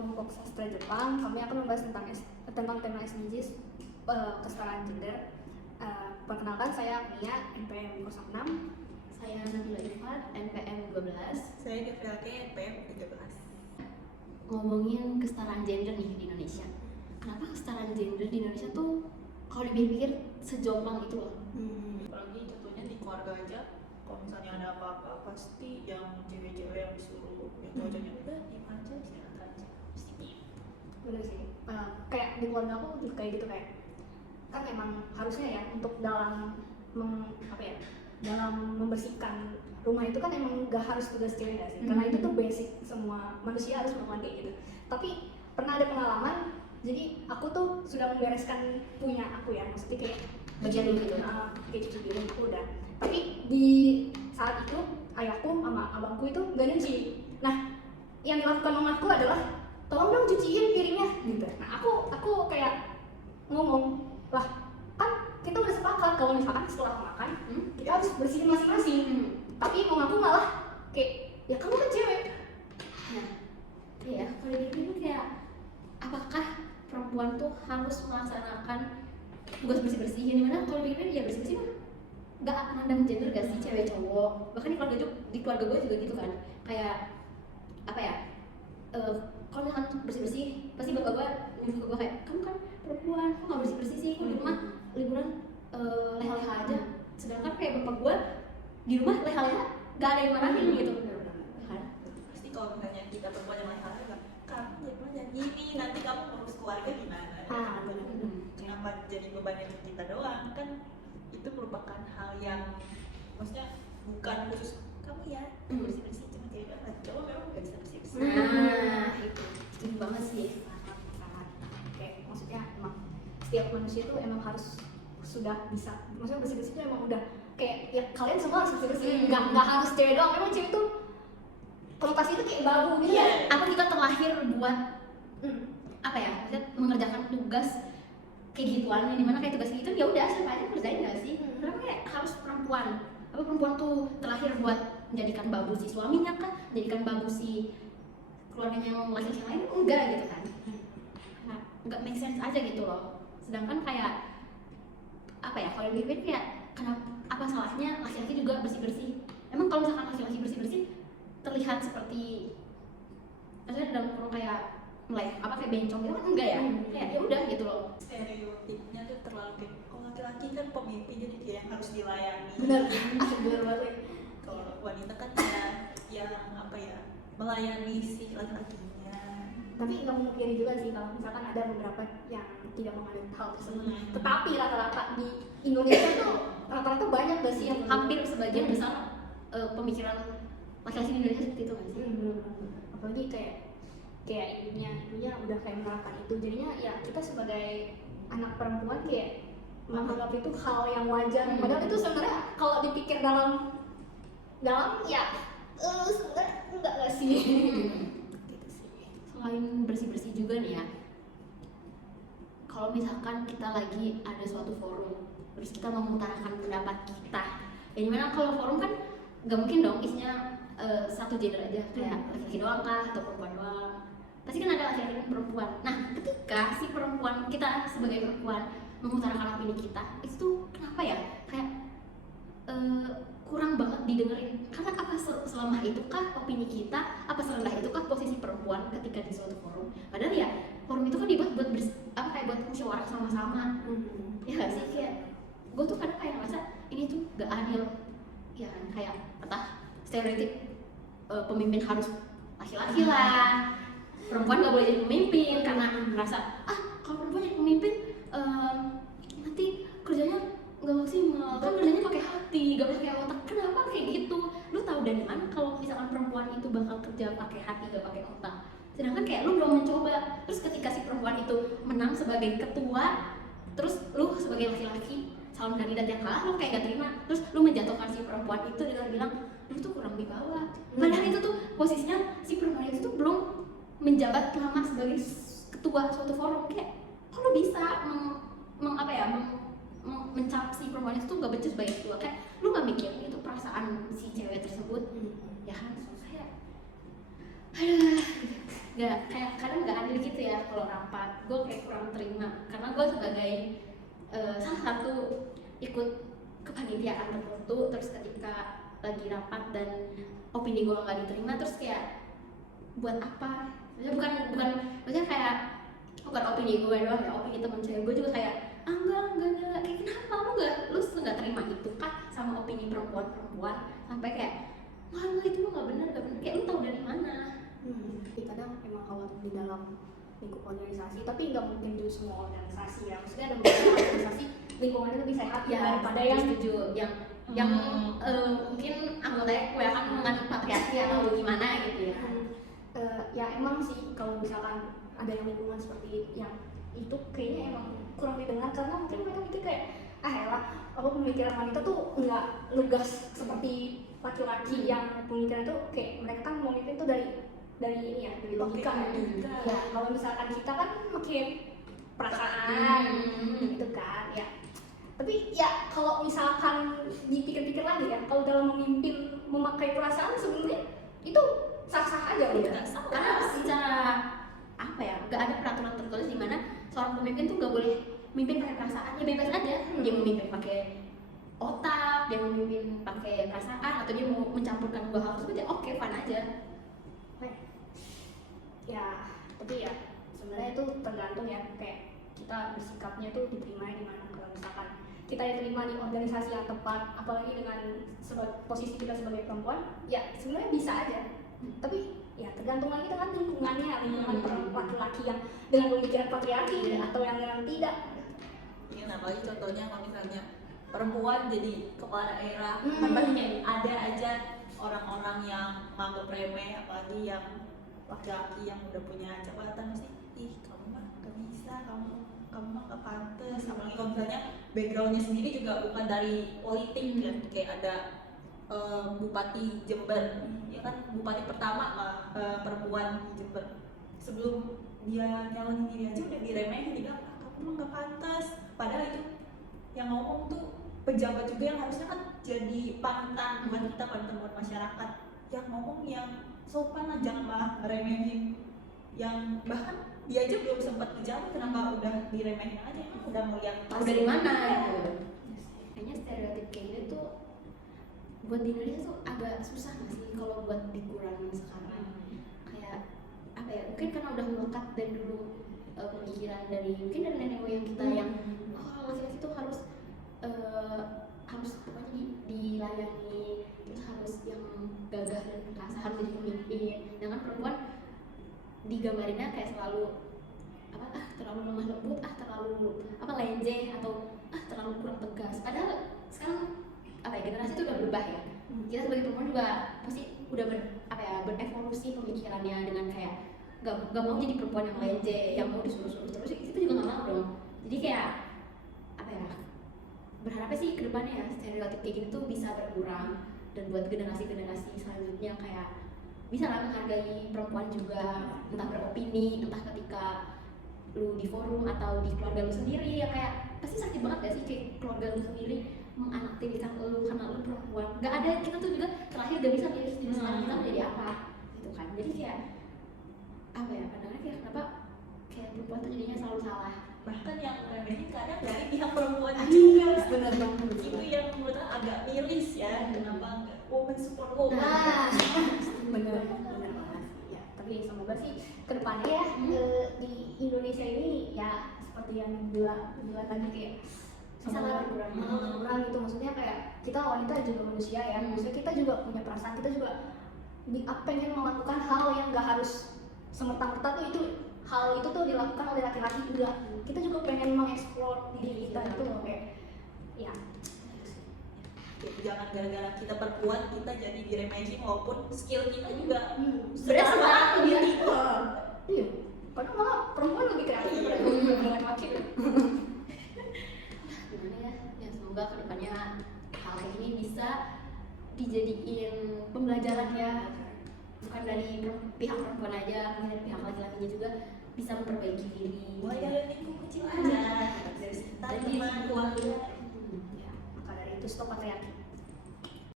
kelompok sastra Jepang, kami akan membahas tentang tema SDGs, kesetaraan gender. Perkenalkan, saya Mia, NPM 06. Saya Nabila Irfan, NPM 12. Saya Devriake, NPM 13. Ngomongin kesetaraan gender nih di Indonesia. Kenapa kesetaraan gender di Indonesia tuh kalau dipikir sejomplang itu loh? Apalagi contohnya di keluarga aja, kalau misalnya ada apa-apa pasti yang cewek-cewek yang disuruh, yang cowok-cowoknya udah diem aja, istirahat aja. Pasti gitu. Bener sih, kayak di keluarga aku juga kayak gitu, kayak kan emang harusnya ya untuk dalam dalam membersihkan rumah itu kan emang gak harus tugas cewek gak sih? Karena itu tuh basic, semua manusia harus melakukan kayak gitu. Tapi pernah ada pengalaman, jadi aku tuh sudah membereskan punya aku ya, maksudnya kayak Bagian dulu gitu. kayak cuci piring aku udah. Tapi di saat itu ayahku sama abangku itu gak nyuci. Nah, yang dilakukan mamaku adalah tolong dong cuciin piringnya gitu. Nah, aku kayak ngomong, lah kan kita udah sepakat kalau misalkan setelah makan kita harus bersihin masing-masing. Tapi mamaku malah kayak, ya kamu kan cewek. Nah, iya, kalau dipikir kayak apakah perempuan tuh harus melaksanakan tugas bersih-bersih? Yang dimana kalau dipikir ya bersih-bersih mah gak mandang gender gak sih, cewek cowok. Bahkan di keluarga gue juga gitu kan. Kayak apa ya? Kalau misalkan bersih-bersih, pasti bapak gue nyuruh ke gue kayak, kamu kan perempuan, kok gak bersih-bersih sih? Kok di rumah liburan leha-leha aja? Sedangkan kayak bapak gue di rumah leha-leha gak ada yang marahin gitu. Kan? Pasti kalau misalnya kita perempuan yang lain hal kamu jangan gini, nanti kamu ngurus keluarga gimana? Kenapa jadi bebannya untuk kita doang? Kan itu merupakan hal yang maksudnya bukan khusus kamu ya bersih-bersih, cuma cewek banget, cowok memang gak bisa bersih-bersih. Nah, itu setuju banget sih. Sangat kayak maksudnya emang setiap manusia itu emang harus sudah bisa, maksudnya bersih-bersih itu emang udah kayak ya kalian semua harus bersih-bersih, nggak harus cewek doang. Emang cewek tuh konotasi itu kayak babu gitu. Iya, aku juga terlahir buat apa ya? Maksudnya mengerjakan tugas kayak gituan, yang dimana kayak tugas gitu ya udah siapa aja kerjain nggak sih? Kenapa kayak harus perempuan? Apa perempuan tuh terlahir buat menjadikan babu si suaminya kah? Menjadikan babu si keluarganya yang laki-laki lain? Enggak gitu kan? Nah, nggak make sense aja gitu loh. Sedangkan kayak apa ya? Kalau dipikir kayak kenapa? Apa salahnya laki-laki juga bersih-bersih? Emang kalau misalkan laki-laki bersih-bersih terlihat seperti maksudnya dalam kurung kayak kayak bencong gitu kan enggak ya? Kayak ya udah gitu loh. Stereotipnya tuh terlalu kayak, kalau laki-laki kan pemimpin jadi dia yang harus dilayani. Bener banget. Kalau wanita kan ya yang apa ya, melayani si laki-lakinya. Tapi nggak memungkiri juga sih kalau misalkan ada beberapa yang tidak mengalami hal tersebut. Tetapi rata-rata di Indonesia tuh rata-rata banyak gak sih yang Hampir sebagian besar pemikiran laki-laki di Indonesia seperti itu kan sih? Apalagi kayak ibunya udah kayak menerapkan itu, jadinya ya kita sebagai anak perempuan kayak menganggap itu hal yang wajar. Padahal itu sebenarnya kalau dipikir dalam ya sebenarnya enggak gak sih? Gitu sih. Selain bersih-bersih juga nih ya, kalau misalkan kita lagi ada suatu forum terus kita mengutarakan pendapat kita, ya dimana kalau forum kan gak mungkin dong isinya satu gender aja, kayak laki-laki doang kah atau perempuan doang, pasti kan ada laki-laki dan perempuan. Nah, ketika si perempuan, kita sebagai perempuan mengutarakan opini kita, itu tuh kenapa ya kayak kurang banget didengerin. Karena apa selama itu kah opini kita, apa serendah itu kah posisi perempuan ketika di suatu forum? Padahal ya forum itu kan dibuat buat buat musyawarah sama-sama. Ya gak sih, kayak gue tuh kadang kayak ngerasa ini tuh gak adil ya kan, kayak stereotip pemimpin harus laki-laki lah, perempuan gak boleh jadi pemimpin karena merasa kalau perempuan jadi pemimpin nanti kerjanya gak maksimal, kan kerjanya pakai hati, gak pakai otak. Kenapa kayak gitu? Lu tahu dari mana kalau misalkan perempuan itu bakal kerja pakai hati gak pakai otak? Sedangkan kayak lu belum mencoba. Terus ketika si perempuan itu menang sebagai ketua, terus lu sebagai laki-laki calon kandidat yang kalah, lu kayak gak terima, terus lu menjatuhkan si perempuan itu dengan bilang lu tuh kurang wibawa. Padahal itu tuh posisinya si perempuan itu tuh belum menjabat lama sebagai ketua suatu forum. Kayak kalau bisa mencap si perempuan itu tuh gak becus sebagai ketua, kayak lu gak mikirin itu perasaan si cewek tersebut, ya kan? Kayak nggak kayak kadang nggak adil gitu ya kalau rapat. Gue kayak kurang terima karena gue sebagai salah satu ikut kepanitiaan tertentu, terus ketika lagi rapat dan opini gue nggak diterima, terus kayak buat apa? Maksudnya maksudnya kayak bukan opini gue doang ya, opini teman cewek gue juga kayak enggak kayak kenapa lu nggak terima itu kah sama opini perempuan sampai kayak nggak itu nggak benar kayak lu tahu dari mana? Tapi kadang emang kalau di dalam lingkup organisasi, tapi nggak mungkin di semua organisasi ya, maksudnya ada beberapa organisasi lingkungannya lebih sehat Ya daripada yang setuju yang mungkin anggotanya kebanyakan menganut patriarki atau gimana gitu ya. Ya emang sih kalau misalkan ada yang lingkungan seperti yang itu kayaknya emang kurang didengar, karena mungkin mereka mikir kayak elah apa pemikiran wanita tuh nggak lugas seperti laki-laki yang pemikiran tuh kayak mereka kan mau mikir tuh dari ini ya, dari logika ya. Ya kalau misalkan kita kan makin perasaan gitu kan ya. Tapi ya kalau misalkan dipikir-pikir lagi ya, kalau dalam memimpin memakai perasaan sebenarnya itu sah-sah aja ya. Karena secara apa ya, nggak ada peraturan tertulis di mana seorang pemimpin tuh nggak boleh mimpin pakai perasaan, ya bebas aja. Dia mau mimpin pakai otak, dia mau mimpin pakai perasaan, atau dia mau mencampurkan dua hal tersebut, ya oke, fun aja. Ya tapi ya sebenarnya itu tergantung ya, kayak kita bersikapnya tuh diterima di mana. Kalau misalkan kita diterima di organisasi yang tepat, apalagi dengan posisi kita sebagai perempuan, ya sebenarnya bisa aja. Tapi ya tergantung lagi dengan lingkungan laki-laki yang dengan pemikiran patriarki atau yang tidak. Iya, apalagi contohnya kalau misalnya perempuan jadi kepala daerah, kan pasti ada aja orang-orang yang menganggap remeh, apalagi yang laki-laki yang udah punya jabatan sih, ih kamu mah gak bisa, kamu mah gak pantas. Apalagi kalau misalnya backgroundnya sendiri juga bukan dari politik kan, kayak ada Bupati Jember, ya kan bupati pertama lah perempuan di Jember. Sebelum dia nyalonin diri aja udah diremehin, dia bilang kamu mah gak pantas. Padahal itu yang ngomong tuh pejabat juga yang harusnya kan jadi panutan buat kita, panutan buat masyarakat. Yang ngomong yang sopan lah, janganlah ngeremehin yang bahkan dia aja belum sempat ngejabat, kenapa udah diremehin aja, udah melihat Tahu dari mana gitu. Kayaknya stereotip kayak gitu tuh buat di Indonesia tuh agak susah nggak sih kalau buat dikurangin sekarang. Kayak apa ya, mungkin karena udah melekat dari dulu pemikiran dari mungkin dari nenek moyang kita yang laki-laki tuh harus pokoknya dilayani, terus harus yang gagah dan perkasa, harus jadi pemimpin. Dengan perempuan digambarinnya kayak selalu terlalu lemah lembut, terlalu lenje, atau terlalu kurang tegas. Padahal sekarang generasi itu udah berubah ya. Kita sebagai perempuan juga pasti udah berevolusi pemikirannya dengan kayak gak mau jadi perempuan yang lenje, yang mau disuruh-suruh terus, kita juga gak mau dong. Jadi kayak berharapnya sih kedepannya ya stereotip kayak gini tuh bisa berkurang, dan buat generasi-generasi selanjutnya kayak bisa lah menghargai perempuan juga, entah beropini, entah ketika lu di forum atau di keluarga lu sendiri, ya kayak pasti sakit banget gak sih kayak keluarga lu sendiri mengaktifkan lu karena lu perempuan. Gak ada, kita tuh juga terakhir gak bisa milih sekarang kita menjadi apa gitu kan. Jadi kayak kadang-kadang kayak kenapa kayak perempuan tuh jadinya selalu salah. Bahkan yang remehin kadang dari pihak perempuan juga. Benar banget. Itu yang menurut aku agak miris ya, kenapa enggak woman support woman. Benar banget ya. Tapi semoga sih kedepannya ya di Indonesia ini ya seperti yang bilang tadi kayak bisa kurang gitu. Maksudnya kayak kita wanita juga manusia ya, maksudnya kita juga punya perasaan, kita juga pengen melakukan hal yang gak harus semerta-merta tuh itu hal itu tuh dilakukan oleh laki-laki juga. Kita juga pengen mengeksplor diri kita itu kayak ya. Jangan gara-gara kita perempuan kita jadi diremehin, walaupun skill kita juga sekarang lebih tinggi. Iya, padahal malah perempuan lebih kreatif daripada laki-laki. Gimana ya semoga kedepannya hal ini bisa dijadiin pembelajaran ya, bukan dari pihak perempuan aja, dari pihak laki-lakinya juga bisa memperbaiki diri. Mulai dari lingkup kecil aja, dari sekitar teman, keluarga. Ya, maka dari itu stop patriarki.